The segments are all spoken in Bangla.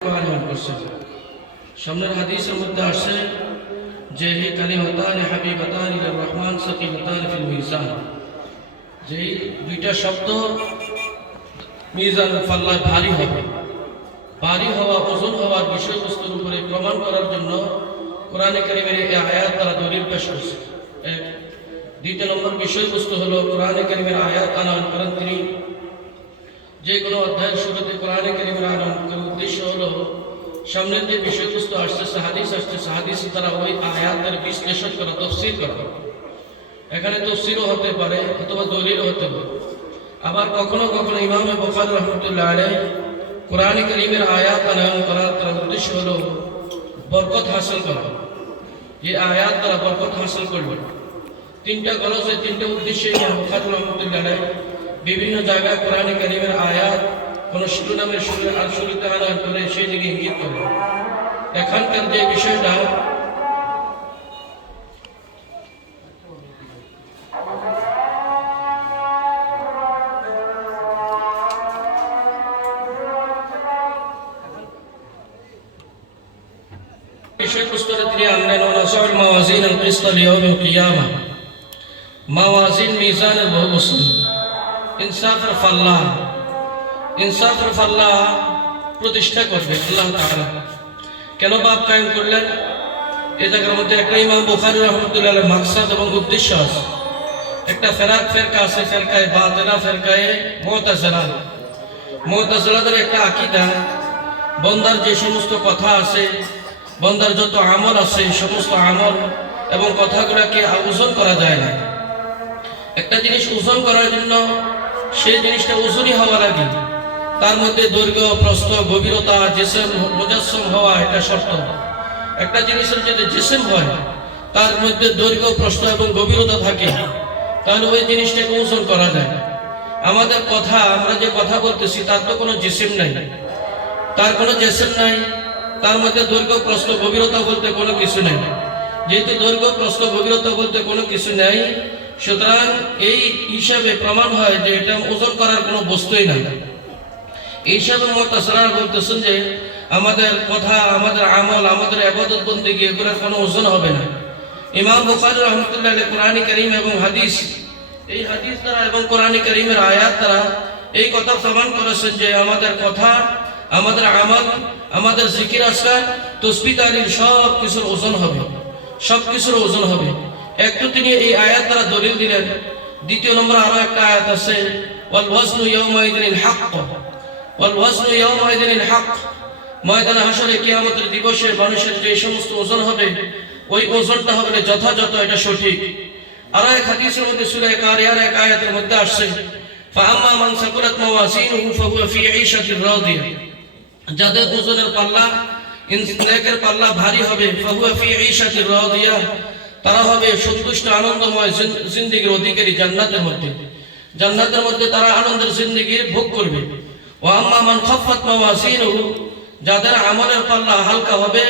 করছেন। সামনের হাদিসের মধ্যে আসছে যে, হে কালিমাতান হাবিবাতান রহমান সাকিবাতান ফিল মিজান। যে দুইটা শব্দ মিজান পাল্লায় ভারী হবে। ভারী হওয়া, ওজন হওয়ার বিষয়বস্তুর উপরে প্রমাণ করার জন্য কোরআনে কারিমের এই আয়াত তারা দলিল পেশ করছে। দ্বিতীয় নম্বর বিষয়বস্তু হলো কোরআনে কারিমের আয়াত আনয়ন করেন তিনি। যে কোনো অধ্যায়ের শুরুতে কোরআনে কারিমের করার উদ্দেশ্য হলো, সামনের যে বিষয়বস্তু আসছে হাদিস আসছে হাদিস দ্বারা ওই আয়াতের বিশ্লেষণ করা, তফসিল করা। এখানে তফসিলও হতে পারে অথবা দলিলও হতে পারে। আবার কখনো কখনো ইমামে বখার রহমতুল্লাহ আলাই কোরআন করিমের আয়াত আনয়ন করার তার উদ্দেশ্য হলো বরকত হাসিল করা। যে আয়াত দ্বারা বরকত হাসিল করবে তিনটা গরজে তিনটা উদ্দেশ্যে ইমাম বখার রহমতুল্লাহ আলাই বিভিন্ন জায়গায় কোরআন করিমের আয়াত, কোন শিরোনামের সুরে আর শুরুতে আনয়ন করে সেই দিকে ইঙ্গিত করে এখানকার যে বিষয়টা মাওয়াজিন মিজানের বহু বস্তু ইনসাফের ফাল্লা ইনসাফের ফাল্লা প্রতিষ্ঠা করবে আল্লাহ তাআলা। কেন বাপ কায়েম করলেন? এই জায়গার মধ্যে একটা ইমাম বুখারী রহমতুল্লাহ মাকসাদ এবং উদ্দেশ্য আছে। একটা ফেরাক ফেরকা আছে, ফেরকায় বাতেনা, ফেরকায় মুতাজিলা মুতাজিলাদের একটা আকীদা, বন্দার যে সমস্ত কথা আছে, বন্দার যত আমল আছে সমস্ত আমল এবং কথাগুলোকে ওজন করা যায় না। একটা জিনিস ওজন করার জন্য সেই জিনিসটা ওজনই হওয়া লাগে তার মধ্যে দৈর্ঘ্য, প্রস্থ, গভীরতা, জেসেম, মুজাসম হওয়া এটা শর্ত। একটা জিনিসের যদি জেসেম হয়, তার মধ্যে দৈর্ঘ্য, প্রস্থ এবং গভীরতা থাকে, তাহলে ওই জিনিসটাকে ওজন করা যায়। আমাদের কথা, আমরা যে কথা বলতেছি, তার তো কোনো জিসিম নাই। তার কোনো জেসেম নাই, তার মধ্যে দৈর্ঘ্য, প্রস্থ, গভীরতা বলতে কোনো কিছু নেই। যেহেতু দৈর্ঘ্য, প্রস্থ, গভীরতা বলতে কোনো কিছু নেই সুতরাং এই হিসাবে প্রমাণ হয় যে এটা ওজন করার কোনো বস্তুই না এই হিসাবে মোতাসরা বলতেছেন যে আমাদের কথা, আমাদের আমল, আমাদের আবাদত বন্দী এগুলোর কোনো ওজন হবে না। ইমাম বুখারী রহমতুল্লাহ কোরআন করিম এবং হাদিস, এই হাদিস দ্বারা এবং কোরআন করিমের আয়াত দ্বারা এই কথা প্রমাণ করেছেন যে আমাদের কথা, আমাদের আমল, আমাদের জিকির আজকার, তসবি তালির সব কিছুর ওজন হবে সব কিছুর ওজন হবে। একটু তিনি এই আয়াত দ্বারা দলিল দিলেন। দ্বিতীয় নম্বর আরও একটা আয়াত আছে, ওয়াল ওয়াজনু ইয়াউমাইদিনিল হক ওয়াল ওয়াজনু ইয়াউমাইদিনিল হক ময়দানে হাসরে কিয়ামতের দিবসে মানুষের যে সমস্ত ওজন হবে, ওই ওজনটা হবে যথাযথ, এটা সঠিক। আরও এক হাদিসের মধ্যে সূরা কারিয়ার এক আয়াতের মধ্যে আসছে ফাআম্মা মান সাকুরাত মাওয়াসিনুহু ফাহুয়া ফি ঈশাতির রাদিয়া যাদের ওজনের পাল্লা নেকের পাল্লা ভারী হবে, ফাহুয়া ফি ঈশাতির রাদিয়া তারা হবে সন্তুষ্ট, আনন্দময় জিন্দেগির অধিকারী জান্নাতের মধ্যে। জান্নাতের মধ্যে তারা আনন্দের জিন্দেগির ভোগ করবে। ওয়া আম্মা মান খাফফাত মাওয়াসিনুহু, যাদের আমলের পাল্লা হালকা হবে,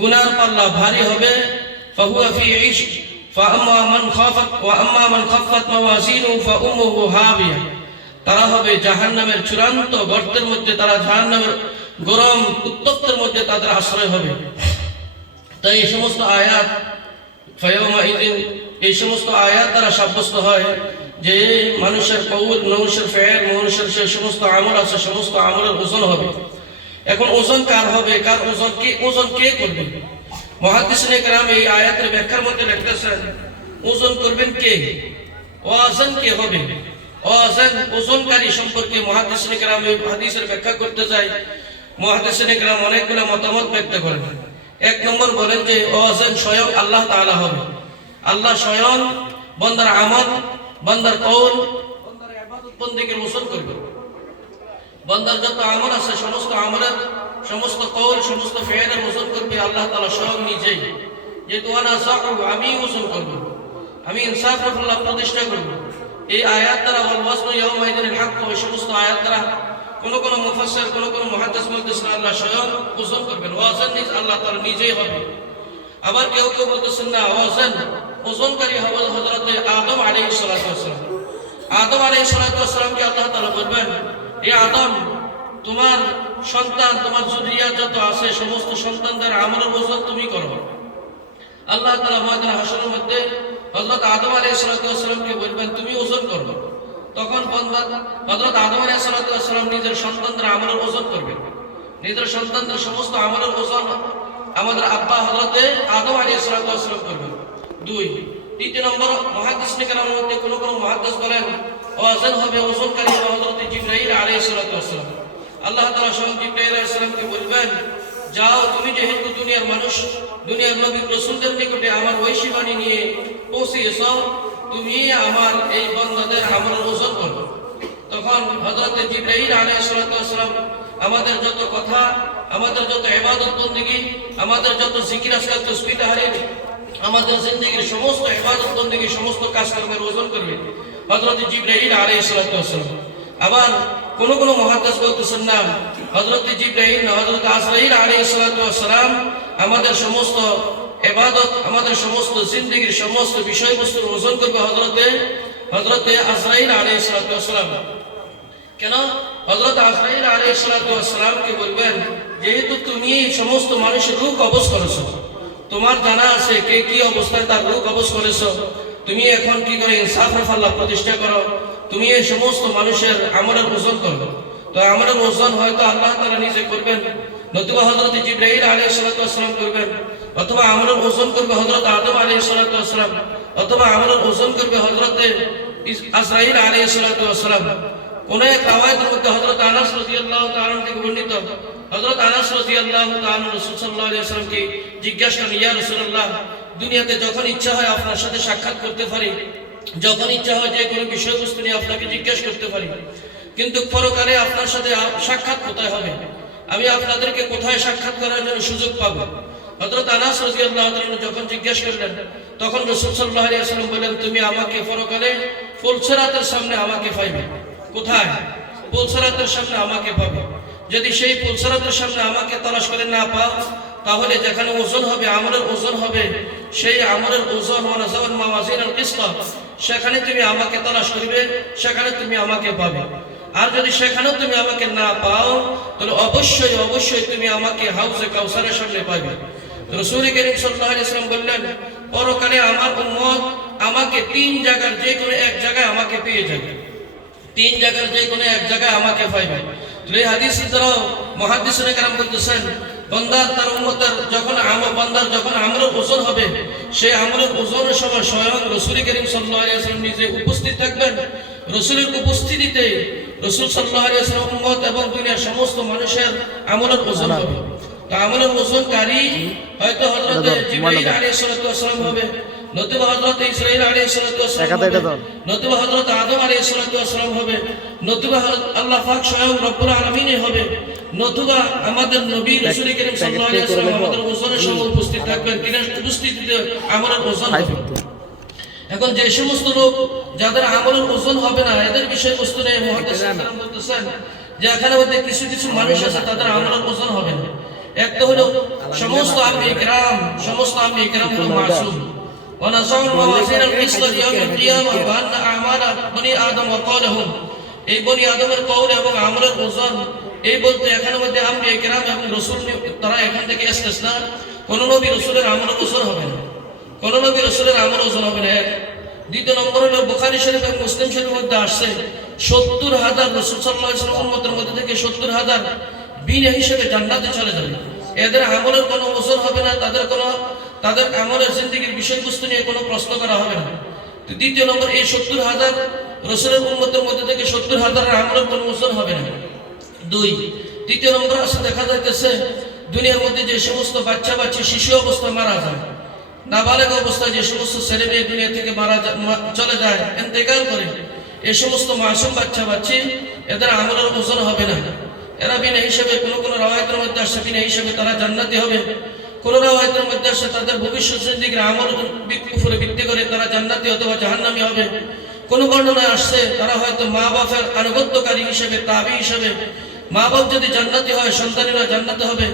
গুনার পাল্লা ভারী হবে, ফাহুয়া ফি ঈশ ফাআম্মা মান খাফাত, ওয়া আম্মা মান খাফফাত মাওয়াসিনুহু ফাউম্মুহু হাবিয়া। তারা হবে জাহান্নামের চূড়ান্ত গর্তের মধ্যে, তারা জাহান্নামের গরম উত্তপ্তের মধ্যে তাদের আশ্রয় হবে। তাই এই সমস্ত আয়াত এই সমস্ত আয়াত দ্বারা সাব্যস্ত হয় যে মানুষের কৌল মানুষের ফের মানুষের সে সমস্ত আমল আছে, সমস্ত আমলের ওজন হবে। এখন ওজন কার হবে? কার ওজন কে ওজন কে করবে? মহাদিসনে কেরাম এই আয়াতের ব্যাখ্যার মধ্যে লিখতেছেন, ওজন করবেন কে? ওয়াজন কে হবে? ওয়াজন ওজনকারী সম্পর্কে মহাদিসনে কেরাম এই হাদিসের ব্যাখ্যা করতে যায় মহাদিসনে কেরাম অনেকগুলো মতামত ব্যক্ত করেন। এক নম্বর বলেন যে ওয়াজন স্বয়ং আল্লাহ তাআলা হবে। আল্লাহ স্বয়ং বন্দার আমল, বন্দার কৌল বন্দেগীর ওজন করবে। বন্দার যত আমল আছে, সমস্ত আমলের, সমস্ত কৌল, সমস্ত ফেয়ের ওজন করবে আল্লাহ তাআলা স্বয়ং নিজেই। যেহেতু আনা সাহু আমি ওজন করব। আমি ইনসাফ রফুল্লাহ প্রতিষ্ঠা করব। এই আয়াত দ্বারা ওয়াল হক সমস্ত আয়াত দ্বারা কোন কোন মুফাসসির, কোন কোন মুহাদ্দিস বলতেছেন, আল্লাহ স্বয়ং ওজন করবেন। ওয়াজন নিজ আল্লাহ তাআলা নিজেই হবে। আবার কেউ কেউ বলতেছেন, না ওয়াজন ওজনকারী হবে হযরত আদম আলাইহিস সালাতু ওয়াসসালাম আদম আলাইহিস সালাতু ওয়াসসালামকে আল্লাহ তাআলা বলবেন এই আদম, তোমার সন্তান, তোমার জুরিয়া যত আছে, সমস্ত সন্তানদের আমলের ওজন তুমি করো। আল্লাহ তালা ময়দান হাসনের মধ্যে হজরত আদম আলী সালাতামকে বলবেন, তুমি ওজন করবে তখন হজরত আদম আলী সালাতাম নিজের সন্তানদের আমলের ওজন করবেন। নিজের সন্তানদের সমস্ত আমলের ওজন আমাদের আব্বা হজরতে আদম আলী সালাতাম করবেন। দুই, তৃতীয় নম্বর মহাদেশ নিকালামের মধ্যে কোনো কোনো মহাদিস বলেন ওজন হবে ওজনকারী হজরত জিব্রাহিল আলী সালাতাম আল্লাহ তালা স্বয়ং জিব্রাহিল আলাইহিস সালামকে বলবেন, যাও তুমি যেহেতু দুনিয়ার মানুষ, দুনিয়ার নবী রসুলদের নিকটে আমার ঐশী বাণী নিয়ে পৌঁছিয়েছ তুমি আমার এই বন্ধদের আমার ওজন করো। তখন হজরত জিব্রাহিল আলাইসালাম আমাদের যত কথা, আমাদের যত এবাদত বন্দিগি, আমাদের যত জিকির আজকাল তসবি তাহারির আমাদের জিন্দগির সমস্ত এবাদত বন্দিগি, সমস্ত কাজকর্মের ওজন করবে হজরত জিব্রাহিল আলাইসালাম আবার কোন কোন মহাদাস বলতেছেন না হজরত জিব্রাহিম হজরত আসরাইল আলী সালাম আমাদের সমস্ত এবাদত আমাদের সমস্ত জিন্দগির সমস্ত বিষয়বস্তুর ওজন করবে হজরতে হজরতে আসরাইল আলী কেন? হজরত আসরাইল আলী সালামকে বলবেন, যেহেতু তুমি সমস্ত মানুষের রূপ অবস করেছ, তোমার জানা আছে কে কি অবস্থায় তার রূপ অবস করেছ, তুমি এখন কি করে ইনসাফের ফাল্লা প্রতিষ্ঠা করো, তুমি এই সমস্ত মানুষের আমলের ওজন করো তো আমলের ওজন হয়তো আল্লাহ তারা নিজে করবেন, নতুবা হজরত জিব্রাহিল আলী সালাতাম করবেন অথবা আমলের ওজন করবে হজরত আদম আলী সালাতাম অথবা আমলের ওজন করবে হজরত আসরাইল আলী সালাতাম কোন এক রাওয়ায়াতের মধ্যে হযরত আনাস রাদিয়াল্লাহু তাআলা থেকে বর্ণিত, হযরত আনাস সাল্লাল্লাহু আলাইহি ওয়াসাল্লামকে জিজ্ঞাসা করেন, ইয়া রাসূলুল্লাহ, দুনিয়াতে যখন ইচ্ছা হয় আপনার সাথে সাক্ষাৎ করতে পারি, যখন ইচ্ছা হয় যে কোনো বিষয়বস্তু নিয়ে আপনাকে জিজ্ঞাসা করতে পারি, কিন্তু পরকালে আপনার সাথে সাক্ষাৎ কোথায় হবে? আমি আপনাদেরকে কোথায় সাক্ষাৎ করার জন্য সুযোগ পাবো? হযরত আনাস তাআলা যখন করলেন, তখন রাসূল সাল্লাল্লাহু আলাইহি ওয়াসাল্লাম বললেন, তুমি আমাকে পরকালে ফুলসরাতের সামনে আমাকে পাইবে। কোথায়? পুলসরাতের সামনে আমাকে পাবে। যদি সেই পুলসরাতের সামনে আমাকে তলাশ করে না পাও, তাহলে যেখানে ওজন হবে, আমলের ওজন হবে, সেই আমলের ওজন মাওয়াজিনুল সেখানে তুমি আমাকে তলাশ করবে, সেখানে তুমি আমাকে পাবে। আর যদি সেখানেও তুমি আমাকে না পাও, তাহলে অবশ্যই অবশ্যই তুমি আমাকে হাউজে কাউসারের সামনে পাবে রসুল করিম ওয়াসাল্লাম বললেন, পরকালে আমার উম্মত আমাকে তিন জায়গার যে কোনো এক জায়গায় আমাকে পেয়ে যাবে। তিন জায়গার যে কোনো এক জায়গায় আমাকে পাইবে। এই হাদিস দ্বারা মহাদিসনে কারাম করতেছেন বন্দার তার উন্মতের যখন আম বন্দার যখন আমলের ওজন হবে সেই আমলের ওজনের সময় স্বয়ং রসুল করিম সাল্লাহ আলিয়াল্লাম নিজে উপস্থিত থাকবেন। রসুলের উপস্থিতিতে রসুল সাল্লাহ আলিয়াল্লাম উম্মত এবং দুনিয়ার সমস্ত মানুষের আমলের ওজন হবে। হয়তো হজরত জিব্রাইল হবে। নতুবা হজরত ইসরাইল নতুবা হযরত আদম হবে। নতুবা আল্লাহ পাক স্বয়ং রব্বুল আলামিনই হবে। নতুবা আমাদের নবী রাসূল করিম সাল্লাল্লাহু আলাইহি ওয়াসাল্লাম আমাদের সঙ্গে উপস্থিত থাকবেন উপস্থিতিতে হবে। এখন যে সমস্ত লোক যাদের আমলের ওজন হবে না এদের বিষয়বস্তু নিয়ে ইসলাম বলতেছেন যে এখানে কিছু কিছু মানুষ আছে তাদের আমলের ওজন হবে না। এক তো হলো সমস্ত আমি ইকরাম সমস্ত আমি ইকরাম হলো মাসুম ونزع الموازين القسط يوم القيامة وأن أعمال بني آدم وقولهم এই বনি আদমের কৌল এবং আমলের ওজন এই বলতে এখানে মধ্যে আমি একরাম এবং রসুল তারা এখান থেকে এসতেছে কোন নবী রসুলের আমলের ওজন হবে না কোন নবী রসুলের আমল ওজন হবে না এক। দ্বিতীয় নম্বর হলো বুখারী শরীফ এবং মুসলিম শরীফের মধ্যে আসছে সত্তর হাজার রসুল সাল্লাহ ইসলাম উম্মতের মধ্যে থেকে সত্তর হাজার বিনা হিসেবে জান্নাতে চলে যাবে এদের আমলের কোনো ওজন হবে না, তাদের কোনো, তাদের আমলের জিন্দিগির বিষয়বস্তু নিয়ে কোনো প্রশ্ন করা হবে না। দ্বিতীয় নম্বর, এই সত্তর হাজার রসুলের উম্মতের মধ্যে থেকে সত্তর হাজারের আমলের কোনো ওজন হবে না। দুই, তৃতীয় নম্বর আছে দেখা যাইতেছে, দুনিয়ার মধ্যে যে সমস্ত বাচ্চা বাচ্চা, শিশু অবস্থায় মারা যায়, নাবালেগ অবস্থায় যে সমস্ত ছেলে মেয়ে দুনিয়া থেকে মারা চলে যায় এতেকাল করে, এ সমস্ত মাসুম বাচ্চা বাচ্চি, এদের আমলের ওজন হবে না। এরা বিনা হিসেবে কোনো কোনো রাওয়ায়তের মধ্যে আসছে, বিনা হিসেবে তারা জান্নাতি হবে। কোন রাওয়ায়তের মধ্যে আসছে, তাদের ভবিষ্যৎ জিন্দিগির আমল উপরে ভিত্তি করে তারা জান্নাতি অথবা জাহান্নামী হবে। কোন বর্ণনায় আসছে, তারা হয়তো মা বাপের আনুগত্যকারী হিসেবে, তাবি হিসেবে। মা বাপ যদি জান্নাতি হয়, সন্তানেরা জান্নাতে হবে।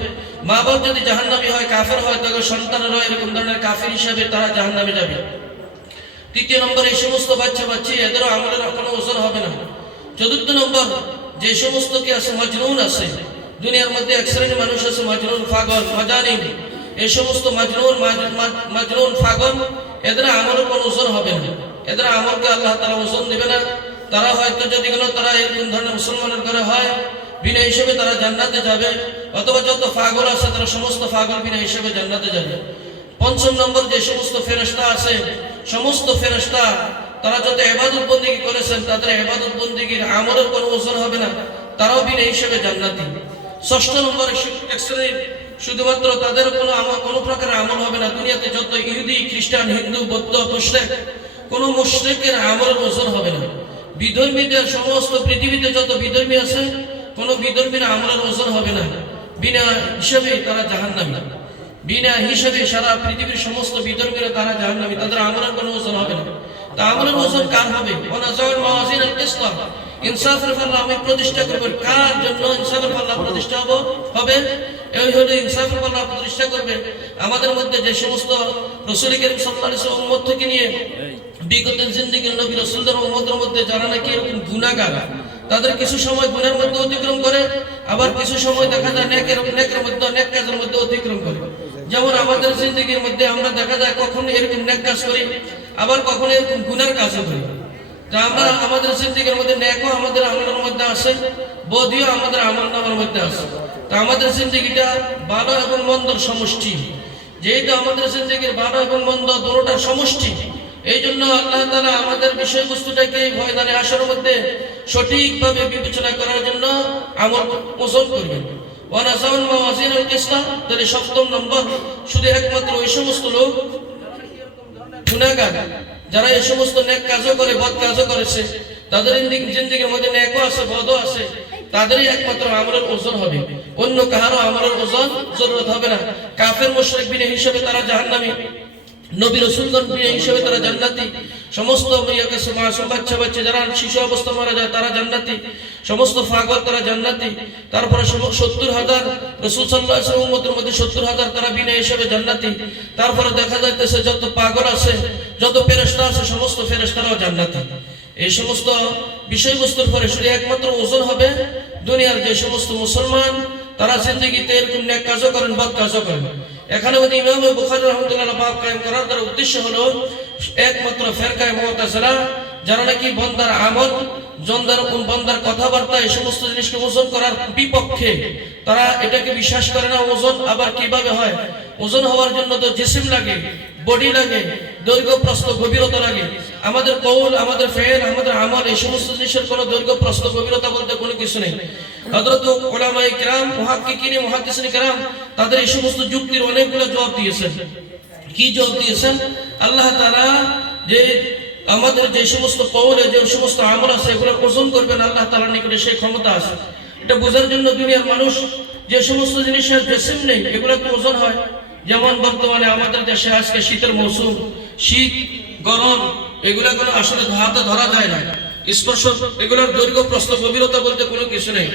মা বাপ যদি জাহান্নামী হয়, কাফের হয় তবে সন্তানেরা এরকম ধরনের কাফের হিসেবে তারা জাহান্নামে যাবে। তৃতীয় নম্বর, এই সমস্ত বাচ্চা বাচ্চি এদেরও আমলের কোনো ওজন হবে না। চতুর্থ নম্বর যে সমস্ত কি আছে, মজনুন আছে। দুনিয়ার মধ্যে এক শ্রেণির মানুষ আছে, মজনুন ফাগল মজানিন এই সমস্ত মজনুন, মাজ- মাজ- মজনুন ফাগল, এদের আমলের কোনো ওজন হবে না। এদের আমলকে আল্লাহ তারা ওজন দেবে না। তারা হয়তো যদি কোনো তারা এরকম ধরনের মুসলমানের ঘরে হয়, বিনা হিসেবে তারা জান্নাতে যাবে। অথবা যত ফাগল আছে, তারা সমস্ত ফাগল বিনা হিসেবে জান্নাতে যাবে। পঞ্চম নম্বর যে সমস্ত ফেরস্তা আছে, সমস্ত ফেরস্তা তারা যত এবাদত বন্দিগি করেছেন, তাদের এবাদত বন্দিগির আমলের কোনো ওজন হবে না। তারাও বিনা হিসেবে জান্নাতি। ষষ্ঠ নম্বরে শ্রেণির শুধুমাত্র তাদের কোনো আমল কোনো প্রকার আমল হবে না। দুনিয়াতে যত ইহুদি, খ্রিস্টান, হিন্দু, বৌদ্ধ, মুশরিক, কোনো মুশরিকের আমলের ওজন হবে না। বিধর্মীদের সমস্ত পৃথিবীতে যত বিধর্মী আছে, কোনো বিধর্মীর আমলের ওজন হবে না। বিনা হিসেবে তারা জাহান্নামী। বিনা হিসেবে সারা পৃথিবীর সমস্ত বিধর্মীরা তারা জাহান্নামী। তাদের আমলের কোনো ওজন হবে না। তা আমলের কার হবে? মাওয়াজিন আল ইনসাফের আমি প্রতিষ্ঠা করব। কার জন্য ইনসাফের পাল্লা প্রতিষ্ঠা হব? হবে? এই হলো ইনসাফের প্রতিষ্ঠা করবে। আমাদের মধ্যে যে সমস্ত রসুল সাল্লাল্লাহু আলাইহি উম্মত থেকে নিয়ে বিগত জিন্দিগির নবী রসুলদের উম্মতের মধ্যে যারা নাকি এরকম গুনাহগার তাদের কিছু সময় গুণের মধ্যে অতিক্রম করে, আবার কিছু সময় দেখা যায় নেকের নেকের মধ্যে নেক কাজের মধ্যে অতিক্রম করে। যেমন আমাদের জিন্দগির মধ্যে আমরা দেখা যায় কখনো এরকম নেক কাজ করি আবার কখনো এরকম গুনার কাজও করি তা আমরা আমাদের জিন্দগির মধ্যে ন্যাকও আমাদের আমলের মধ্যে আসে, বদিও আমাদের আমল নামের মধ্যে আসে। তা আমাদের জিন্দগিটা ভালো এবং মন্দর সমষ্টি। যেহেতু আমাদের জিন্দগির ভালো এবং মন্দ দুটোটার সমষ্টি, এই জন্য আল্লাহ তালা আমাদের বিষয়বস্তুটাকে এই ময়দানে আসার মধ্যে সঠিকভাবে বিবেচনা করার জন্য আমল পোষণ করবেন। ওয়ানাজাউল মাওয়াজিন আল কিসতা, তাহলে সপ্তম নম্বর, শুধু একমাত্র ওই সমস্ত লোক গুনাহগার, যারা এই সমস্ত নেক কাজও করে, বদ কাজও করেছে তাদের জিন্দিগির মধ্যে ন্যাকও আছে, বদও আছে, তাদেরই একমাত্র আমলের ওজন হবে। অন্য কাহারও আমলের ওজন জরুরত হবে না। কাফের মোশরেক বিনে হিসেবে তারা জাহান্নামী। নবী রসুলগণ বিয়ে হিসেবে তারা জান্নাতি। সমস্ত মাসুম বাচ্চা বাচ্চা যারা শিশু অবস্থা মারা যায়, তারা জান্নাতি। সমস্ত ফাগল তারা জান্নাতি। তারপরে সত্তর হাজার, রসুল মধ্যে সত্তর হাজার তারা হিসেবে জান্নাতি। তারপরে দেখা যাইতেছে যত পাগল আছে, যত ফেরেস্তা আছে, সমস্ত ফেরেস্তারাও জান্নাতি। এই সমস্ত বিষয়বস্তুর পরে শুধু একমাত্র ওজন হবে দুনিয়ার যে সমস্ত মুসলমান, তারা জিন্দগিতে এরকম নেক কাজও করেন বদ কাজও করেন। এখানে যদি ইমাম বুখারী রহমতুল্লাহ বাব কায়েম করার দ্বারা উদ্দেশ্য হলো একমাত্র ফেরকায় মুতাসিলা, যারা নাকি বন্দার আমল, জন্দার বন্দার কথাবার্তা, এই সমস্ত জিনিসকে ওজন করার বিপক্ষে, তারা এটাকে বিশ্বাস করে না ওজন আবার কীভাবে হয়? ওজন হওয়ার জন্য তো জিসিম লাগে, বডি লাগে দৈর্ঘ্য প্রস্থ গভীরতা লাগে। আমাদের কৌল, আমাদের ফেল, আমাদের আমল, এই সমস্ত জিনিসের কোনো দৈর্ঘ্য প্রশ্ন গভীরতা বলতে কোনো কিছু নেই। হযরত উলামায়ে কিরাম, মুহাক্কিকিনে, মুহাদ্দিসিনে কিরাম, তাদের এই সমস্ত যুক্তির অনেকগুলো জবাব দিয়েছেন। কি জবাব দিয়েছেন? আল্লাহ তারা যে আমাদের যে সমস্ত কৌলে, যে সমস্ত আমল আছে, এগুলো ওজন করবেন, আল্লাহ তাআলার নিকটে সেই ক্ষমতা আছে। এটা বোঝার জন্য দুনিয়ার মানুষ যে সমস্ত জিনিসের জেসিম নেই, এগুলো তো ওজন হয়। যেমন বর্তমানে আমাদের দেশে আজকে শীতের মৌসুম, শীত, গরম এগুলা কোনো আসলে হাতে ধরা যায় না। স্পর্শ, এগুলোর দৈর্ঘ্য প্রশ্ন গভীরতা বলতে কোনো কিছু নেই।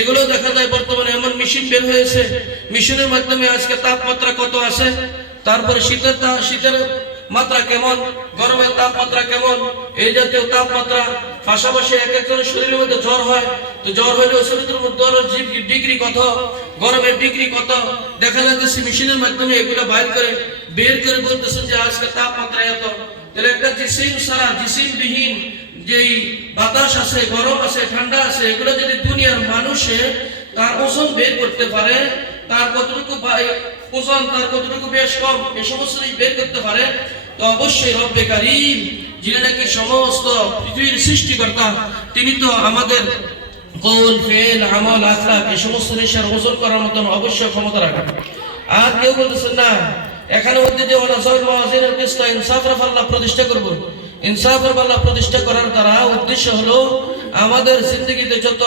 এগুলো দেখা যায় বর্তমানে এমন মেশিন বের হয়েছে। মেশিনের মাধ্যমে আজকে তাপমাত্রা কত আছে? তারপরে শীতের শীতের মাত্রা কেমন? গরমের তাপমাত্রা কেমন? এই জাতীয় তাপমাত্রা পাশাপাশি এক একজনের শরীরের মধ্যে জ্বর হয়। তো জ্বর হলে শরীরের মধ্যে ডিগ্রি কত? গরমের ডিগ্রি কত? দেখা যাচ্ছে মেশিনের মাধ্যমে এগুলো বাইর করে বের করে বলতেছেন যে আজকে তাপমাত্রা এত। একটা জিসিম সারা জিসিম বিহীন যেই বাতাস আছে, গরম আছে, ঠান্ডা আছে, এগুলো যদি দুনিয়ার মানুষে তার ওজন বের করতে পারে, তার কতটুকু ওজন, তার কতটুকু বেশ কম এই সমস্ত বের করতে পারে, তো অবশ্যই রব্বে কারিম, যিনি নাকি সমস্ত পৃথিবীর সৃষ্টিকর্তা, তিনি তো আমাদের কৌল, ফেল, আমল আখলাক এই সমস্ত জিনিসের ওজন করার মতন অবশ্যই ক্ষমতা রাখেন। আর কেউ বলতেছেন না এখানে মধ্যে যে ওনাসাউল মাওয়াজিনের কিস্তা ইনসাফ আল্লাহ প্রতিষ্ঠা করব ইনসাফ আল্লাহ প্রতিষ্ঠা করার দ্বারা উদ্দেশ্য হলো আমাদের জিন্দগিতে যত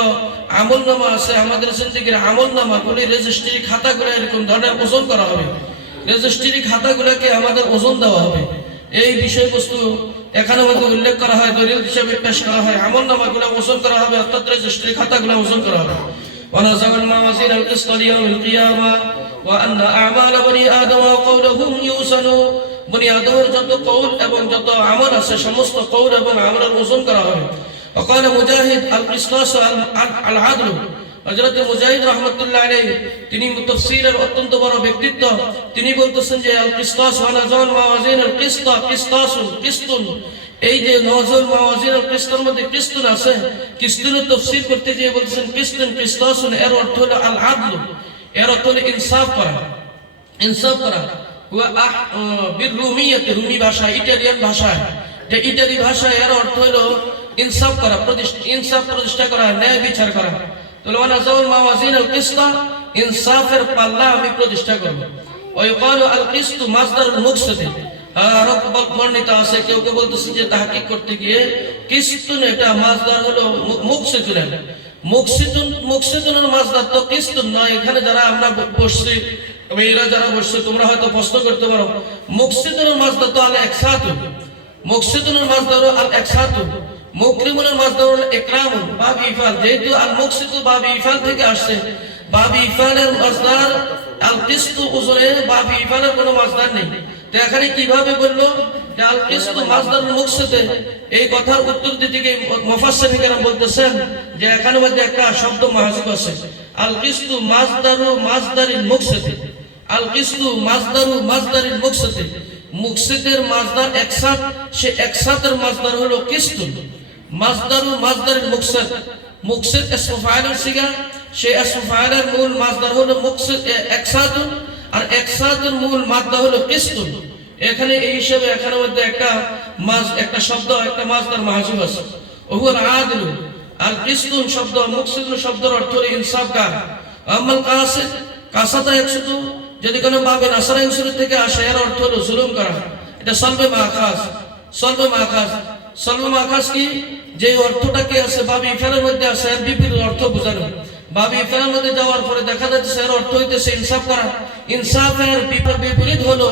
আমল নামা আছে আমাদের জিন্দগির আমল নামা গুলি রেজিস্ট্রি খাতাগুলো এরকম ধরনের ওজন করা হবে রেজিস্ট্রি খাতাগুলোকে আমাদের ওজন দেওয়া হবে এই বিষয়বস্তু এখানে মধ্যে উল্লেখ করা হয় দলিল হিসেবে পেশ করা হয় আমল নামাগুলো ওজন করা হবে অর্থাৎ রেজিস্ট্রি খাতাগুলো ওজন করা হবে ونزع الموازين القسط ليوم القيامة وأن أعمال بني آدم وقولهم يوزن বনি আদমের যত কৌল এবং যত আমল আছে সমস্ত কৌল এবং আমলের ওজন করা হবে وقال مجاهد القسطاس العدل হযরত মুজাহিদ রাহমাতুল্লাহ আলাইহি তিনি তাফসীরের অত্যন্ত বড় ব্যক্তিত্ব তিনি বলতেছেন যে আল কিসতাস ওয়া নাজাল মাওয়াজিন আল কিসতা কিসতাসুন কিস্তুন এই যে নজর মাওয়াজিন আল কিস্তার মধ্যে কিস্তুন আছে কিস্তুনের তাফসীর করতে গিয়ে বলতেছেন কিস্তুন কিসতাসুন এর অর্থ হলো আল আদল এর অর্থ ইনসাফ করা। ইনসাফ করা। রুমিয়াতে রুমি ভাষা, ইটালিয়ান ভাষায় যে ইটালি ভাষায় এর অর্থ হলো ইনসাফ করা ইনসাফ প্রতিষ্ঠা করা, ন্যায় বিচার করা। তাহলে ওয়ানাজাউল মাওয়াজিন আল ইনসাফের পাল্লা আমি প্রতিষ্ঠা করব। ওয়াইকালু আল কিসতু মাসদারুল মুকসিদ। আরও বর্ণিত আছে, কেউ কেউ বলতেছে যে তাহকিক করতে গিয়ে কিসতুন, এটা মাসদার হলো মুখ সে মুকসিদুল মুকসিদুনের মাসদার তো কিস্তুন নয় এখানে যারা আমরা বসছি, মেয়েরা যারা বসছে, তোমরা হয়তো প্রশ্ন করতে পারো। মুকসিদুনের মাসদার তো আল একসাথ। মুকসিদুনের মাসদার আল একসাথ। মুকরিমুনের মাসদার হলো ইকরামুন বাবি ইফাল। যেহেতু আল মুকসিদু বাবি ইফাল থেকে আসছে, বাবি ইফালের মাসদার আল কিস্তু উজরে বাবি ইফালের কোনো মাসদার নেই। এখানে কীভাবে বলল? কিস্তু এই কথার উত্তর দিতে গিয়ে বলতেছেন যে এখানে মধ্যে একটা শব্দ মাহাজিব আছে। আল কিস্তু মাসদারু মাসদারিল মুকসিদে আল কিস্তু মাসদারু মাসদারিল মুকসিদে মুকসিদের মাসদার একসাথ সে একসাথের মাসদার হলো কিস্তুন মাসদারু মাসদারিল মুকসিদ মুকসিদ ইসমু সিগা, সে ইসমু মূল হলো মুকসিদ একসাথুন আর একসাথের মূল মাদ্দা হলো কিস্তুন। এখানে এই হিসেবে এখানের মধ্যে একটা মাস একটা শব্দ, একটা মাসদার মাহাজিব আছে। ওহুয়াল আদলু। আল কিস্তুন শব্দ মুকসিদ শব্দের অর্থ হলো ইনসাফকার আমাল কাসিদ, কাসাতা একশুধু যদি কোনো বাবে নাসারা ইনসুর থেকে আসে, এর অর্থ হলো জুলুম করা। এটা সলবে মাখাস সলবে মাখাস সলবে মাখাস কি? যে অর্থটা কি আছে বাবি ইফারের মধ্যে আছে, এর বিপরীত অর্থ বোঝানো। বাবি ইফারের মধ্যে যাওয়ার পরে দেখা যাচ্ছে, এর অর্থ হইতেছে ইনসাফ করা। ইনসাফের বিপরীত হলো